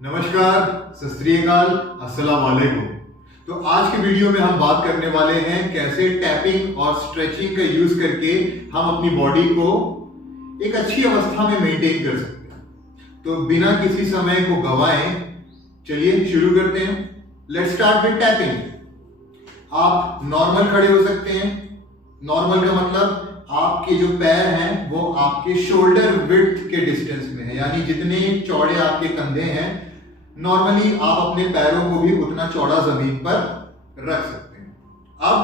नमस्कार, सत श्री अकाल, अस्सलाम वालेकुम। तो आज के वीडियो में हम बात करने वाले हैं कैसे टैपिंग और स्ट्रेचिंग का यूज करके हम अपनी बॉडी को एक अच्छी अवस्था में मेंटेन कर सकते हैं। तो बिना किसी समय को गवाएं चलिए शुरू करते हैं। Let's start with tapping. आप नॉर्मल खड़े हो सकते हैं। नॉर्मल का मतलब आपके जो पैर हैं वो आपके शोल्डर विड्थ के डिस्टेंस में है, यानी जितने चौड़े आपके कंधे हैं नॉर्मली आप अपने पैरों को भी उतना चौड़ा जमीन पर रख सकते हैं। अब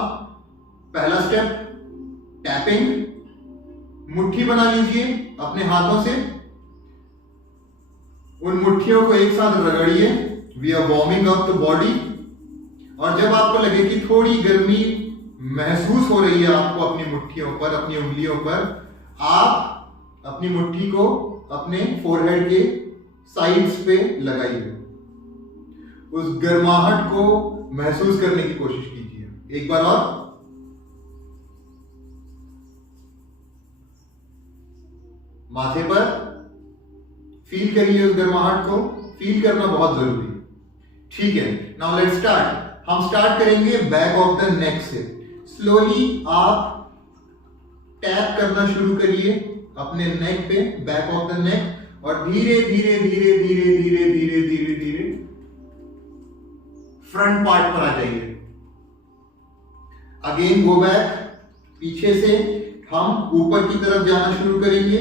पहला स्टेप टैपिंग। मुट्ठी बना लीजिए अपने हाथों से, उन मुट्ठियों को एक साथ रगड़िए। We are warming up the body. और जब आपको लगे कि थोड़ी गर्मी महसूस हो रही है आपको अपनी मुट्ठियों पर, अपनी उंगलियों पर, आप अपनी मुट्ठी को अपने फोरहेड के साइड्स पे लगाइए। उस गर्माहट को महसूस करने की कोशिश कीजिए। एक बार और। माथे पर फील करिए उस गर्माहट को। फील करना बहुत जरूरी है। ठीक है, नाउ लेट्स स्टार्ट। हम स्टार्ट करेंगे बैक ऑफ द नेक से। स्लोली आप टैप करना शुरू करिए अपने नेक पे, बैक ऑफ द नेक, और धीरे धीरे धीरे धीरे धीरे धीरे धीरे धीरे फ्रंट पार्ट पर आ जाइए। Again go back. पीछे से हम ऊपर की तरफ जाना शुरू करेंगे,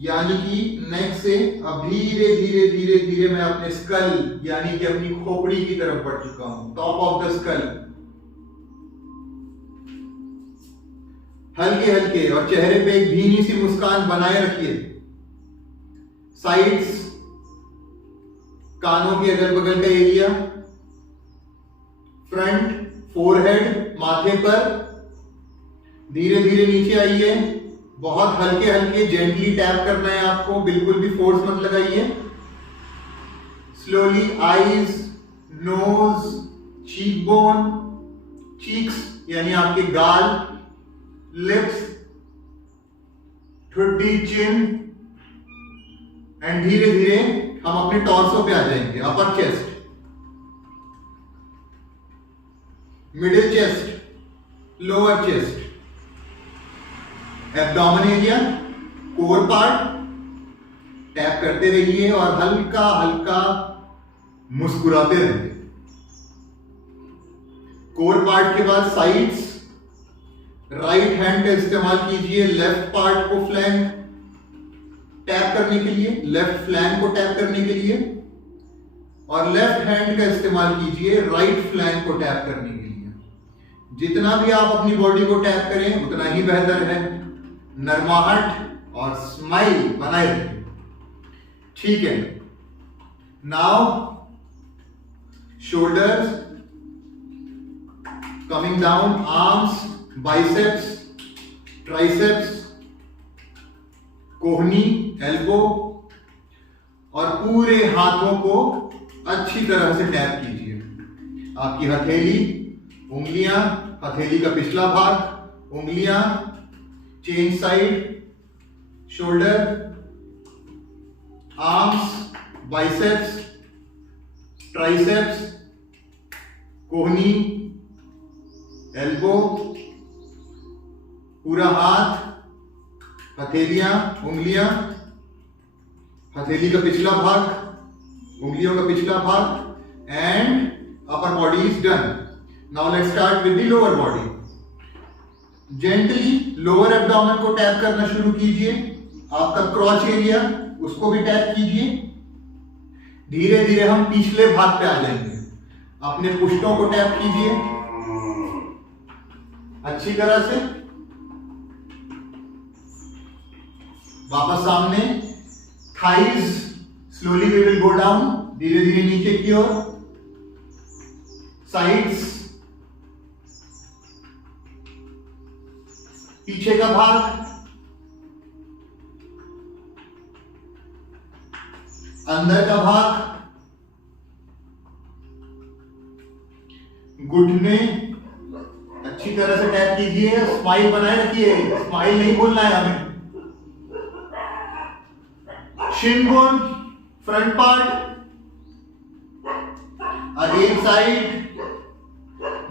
यानी कि नेक से अब धीरे धीरे धीरे धीरे मैं अपने स्कल यानी कि अपनी खोपड़ी की तरफ बढ़ चुका हूं। Top of the skull. हल्के हल्के और चेहरे पे एक धीमी सी मुस्कान बनाए रखिए। साइड्स, कानों के अगल बगल का एरिया, फ्रंट, फोरहेड, माथे पर धीरे धीरे नीचे आइए। बहुत हल्के हल्के जेंटली टैप करना है आपको, बिल्कुल भी फोर्स मत लगाइए। Slowly eyes, nose, cheek bone, cheeks यानी आपके गाल, लिप्स, ठुड्डी, चिन, एंड धीरे धीरे हम अपने टॉर्सो पे आ जाएंगे। अपर chest, middle chest, lower chest, abdomen area, core part. Tap करते रहिए और हल्का हल्का मुस्कुराते रहिए। कोर पार्ट के बाद साइड्स। राइट हैंड का इस्तेमाल कीजिए लेफ्ट पार्ट को फ्लैंक टैप करने के लिए, लेफ्ट फ्लैंक को टैप करने के लिए, और लेफ्ट हैंड का इस्तेमाल कीजिए राइट फ्लैंक को टैप करने के लिए। जितना भी आप अपनी बॉडी को टैप करें उतना ही बेहतर है। नरमाहट और स्माइल बनाए रखिए। ठीक है, now shoulders coming down, arms, biceps, triceps, कोहनी, एल्बो, और पूरे हाथों को अच्छी तरह से टैप कीजिए। आपकी हथेली, उंगलियां, हथेली का पिछला भाग, उंगलियां, chain side, shoulder, arms, biceps, triceps, कोहनी, एल्बो, पूरा हाथ, हथेलियां, उंगलियां, हथेली का पिछला भाग, उंगलियों का पिछला भाग, and upper body is done. Now let's start with the lower body. Gently lower abdomen को टैप करना शुरू कीजिए। आपका क्रॉच एरिया, उसको भी टैप कीजिए। धीरे धीरे हम पिछले भाग पे आ जाएंगे। अपने पुष्टों को टैप कीजिए अच्छी तरह से। वापस सामने। Thighs, slowly we will go down, धीरे धीरे नीचे की ओर। साइड्स, पीछे का भाग, अंदर का भाग, घुटने अच्छी तरह से टैप कीजिए। स्माइल बनाए रखिए, स्माइल नहीं भूलना है हमें। shin bone, front part, again side,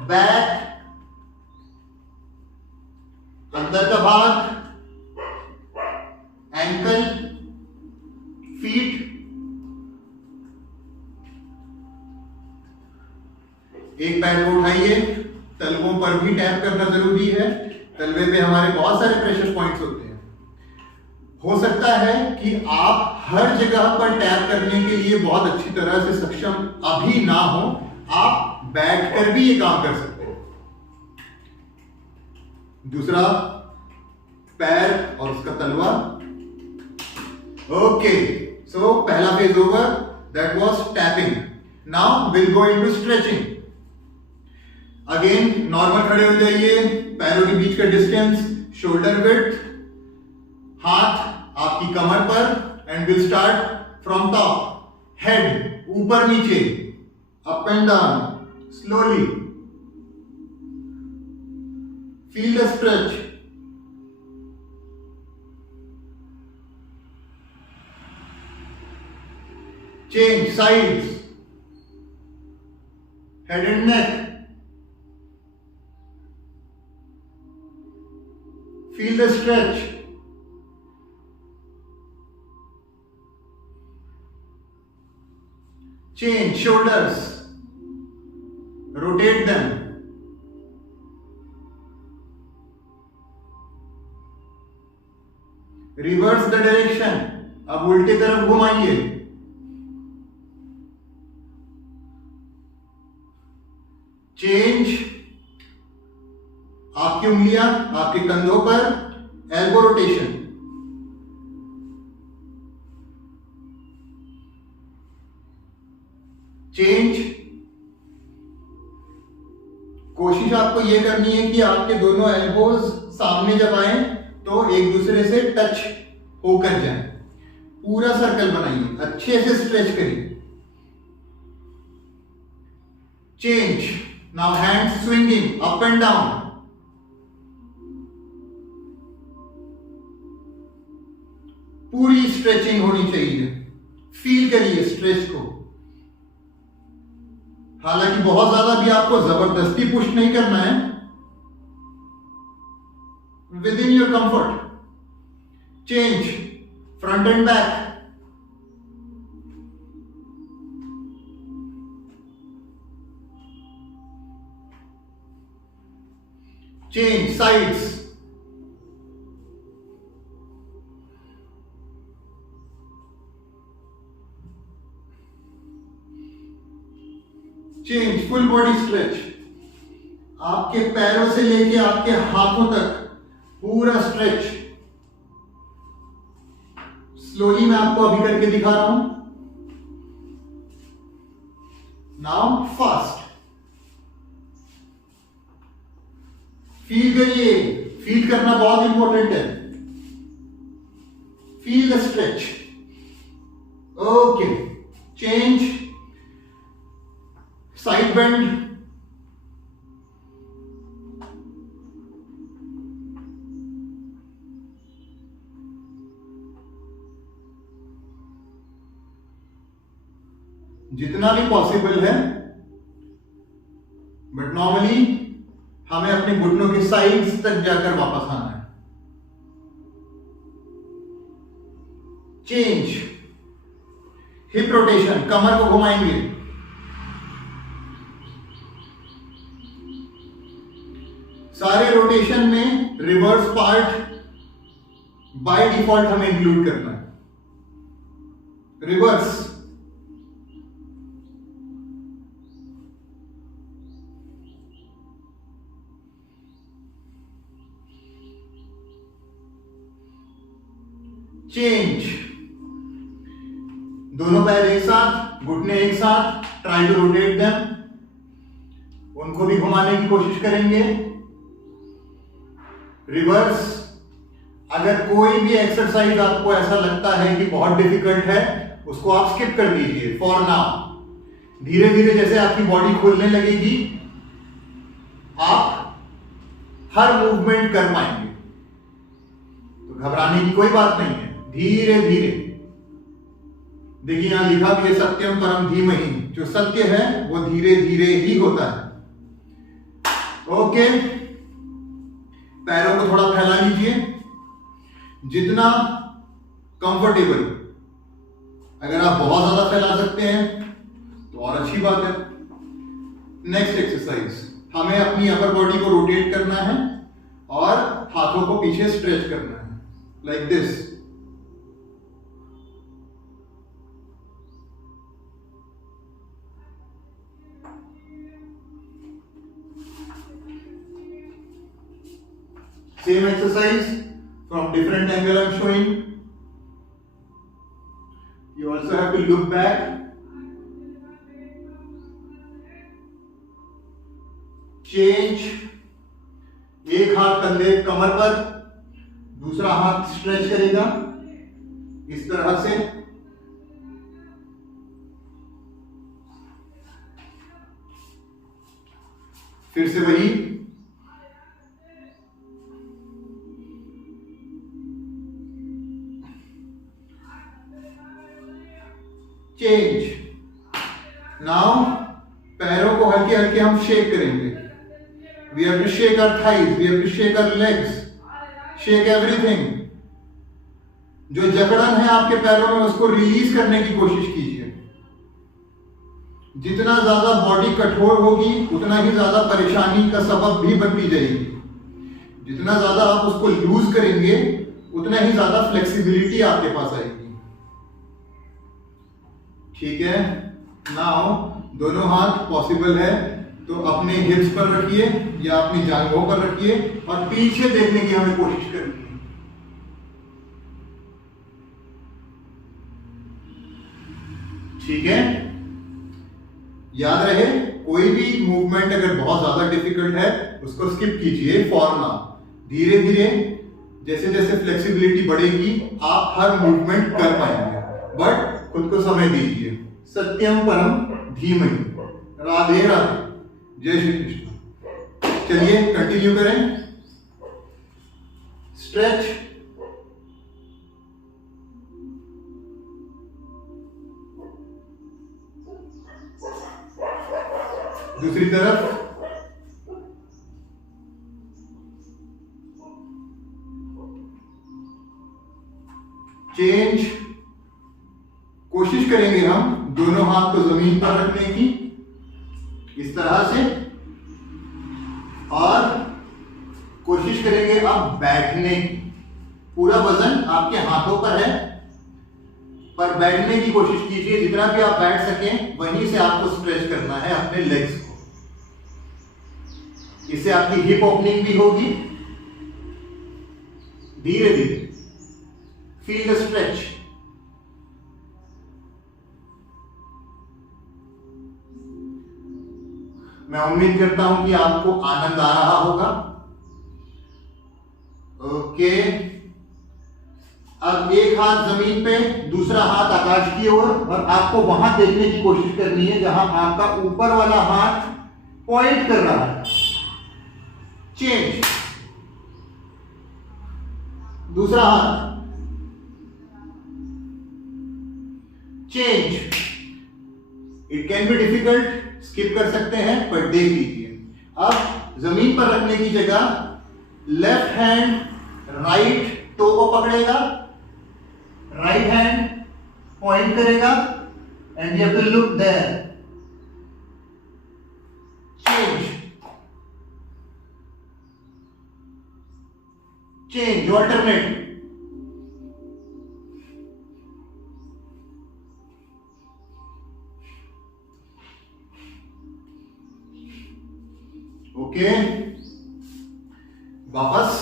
back, अंदर का भाग, एंकल, फीट, एक पैर को उठाइए, तलवों पर भी टैप करना जरूरी है। तलवे पे हमारे बहुत सारे प्रेशर पॉइंट्स होते हैं। हो सकता है कि आप हर जगह पर टैप करने के लिए बहुत अच्छी तरह से सक्षम अभी ना हो, आप बैठकर भी ये काम कर सकते हैं। दूसरा, पैर और उसका तलवा। ओके, सो पहला phase over, that was tapping. Now will go into stretching. Again normal खड़े हो जाइए, पैरों के बीच का डिस्टेंस, शोल्डर विड्थ, हाथ आपकी कमर पर, and will start from top, head ऊपर नीचे, up and down, slowly, feel the stretch. Change sides, head and neck, feel the stretch. Change shoulders, rotate them. Reverse the direction, अब उल्टे तरफ घुमाइए। Change, आपकी उंगलियां आपके कंधों पर, एल्बो रोटेशन। चेंज, कोशिश आपको यह करनी है कि आपके दोनों एल्बोज सामने जब आए तो एक दूसरे से टच होकर जाए। पूरा सर्कल बनाइए, अच्छे से स्ट्रेच करिए। Change, now hands swinging up and down. पूरी स्ट्रेचिंग होनी चाहिए, फील करिए स्ट्रेच को। हालांकि बहुत ज्यादा भी आपको जबरदस्ती पुश नहीं करना है, with in your comfort. Change, front end back, change sides, change full body stretch. आपके पैरों से लेके आपके हाथों तक पूरा स्ट्रेच। स्लोली मैं आपको अभी करके दिखा रहा हूं। नाउ फास्ट, फील करिए। फील करना बहुत इंपॉर्टेंट है। Feel the stretch. Okay, change, side bend, जितना भी पॉसिबल है, बट नॉर्मली हमें अपने घुटनों के साइड्स तक जाकर वापस आना है। चेंज, हिप रोटेशन, कमर को घुमाएंगे। सारे रोटेशन में रिवर्स पार्ट बाय डिफॉल्ट हमें इंक्लूड करना है। रिवर्स, चेंज, दोनों पैर एक साथ, घुटने एक साथ, ट्राई टू रोटेट देम, उनको भी घुमाने की कोशिश करेंगे। रिवर्स, अगर कोई भी एक्सरसाइज आपको ऐसा लगता है कि बहुत डिफिकल्ट है, उसको आप स्किप कर दीजिए फॉर नाउ। धीरे धीरे जैसे आपकी बॉडी खुलने लगेगी, आप हर मूवमेंट कर पाएंगे। तो घबराने की कोई बात नहीं है, धीरे धीरे। देखिए यहां लिखा भी है सत्यम परम धीमहि, जो सत्य है वो धीरे धीरे ही होता है। ओके, पैरों को थोड़ा फैला लीजिए जितना कंफर्टेबल। अगर आप बहुत ज्यादा फैला सकते हैं तो और अच्छी बात है। नेक्स्ट एक्सरसाइज, हमें अपनी अपर बॉडी को रोटेट करना है और हाथों को पीछे स्ट्रेच करना है, like this. Same exercise from different angle I'm showing. You also have to look back. Change. एक हाथ कंधे कमर पर, दूसरा हाथ स्ट्रेच करेगा इस तरह से। फिर से वही, चेंज। नाउ पैरों को हल्के हल्के हम शेक करेंगे। We have to shake our thighs, we have to shake our legs, shake everything. जो जकड़न है आपके पैरों में उसको रिलीज करने की कोशिश कीजिए। जितना ज्यादा बॉडी कठोर होगी उतना ही ज्यादा परेशानी का सबब भी बनती जाएगी। जितना ज्यादा आप उसको लूज करेंगे उतना ही ज्यादा फ्लेक्सिबिलिटी आपके पास आएगी। ठीक है, नाउ दोनों हाथ पॉसिबल है तो अपने हिप्स पर रखिए या अपनी जांघों पर रखिए और पीछे देखने की हमें कोशिश करनी है। ठीक है, याद रहे कोई भी मूवमेंट अगर बहुत ज्यादा डिफिकल्ट है उसको स्किप कीजिए फॉर नाउ। धीरे धीरे जैसे जैसे फ्लेक्सिबिलिटी बढ़ेगी आप हर मूवमेंट कर पाएंगे, बट खुद को समय दीजिए। सत्यम परम धीमहि। राधे राधे, जय श्री कृष्ण। चलिए कंटिन्यू करें। स्ट्रेच, दूसरी तरफ, चेंज। कोशिश करेंगे हम दोनों हाथ को जमीन पर रखने की इस तरह से, और कोशिश करेंगे अब बैठने की। पूरा वजन आपके हाथों पर है, पर बैठने की कोशिश कीजिए। जितना भी आप बैठ सकें वहीं से आपको स्ट्रेच करना है अपने लेग्स को। इससे आपकी हिप ओपनिंग भी होगी। धीरे धीरे फील द स्ट्रेच। मैं उम्मीद करता हूं कि आपको आनंद आ रहा होगा। ओके, अब एक हाथ जमीन पे, दूसरा हाथ आकाश की ओर, और आपको वहां देखने की कोशिश करनी है जहां आपका ऊपर वाला हाथ पॉइंट कर रहा है। चेंज, दूसरा हाथ, change. It can be difficult, skip कर सकते हैं, पर देख लीजिए। अब जमीन पर रखने की जगह लेफ्ट हैंड राइट टो को पकड़ेगा, राइट हैंड पॉइंट करेगा, and you have to look there. Change, change, alternate. Okay, वापस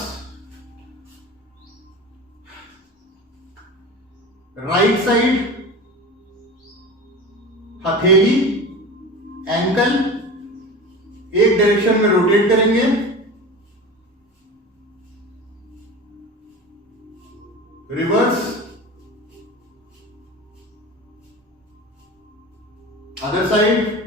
राइट साइड, हथेली, एंकल एक डायरेक्शन में रोटेट करेंगे। Reverse, other side,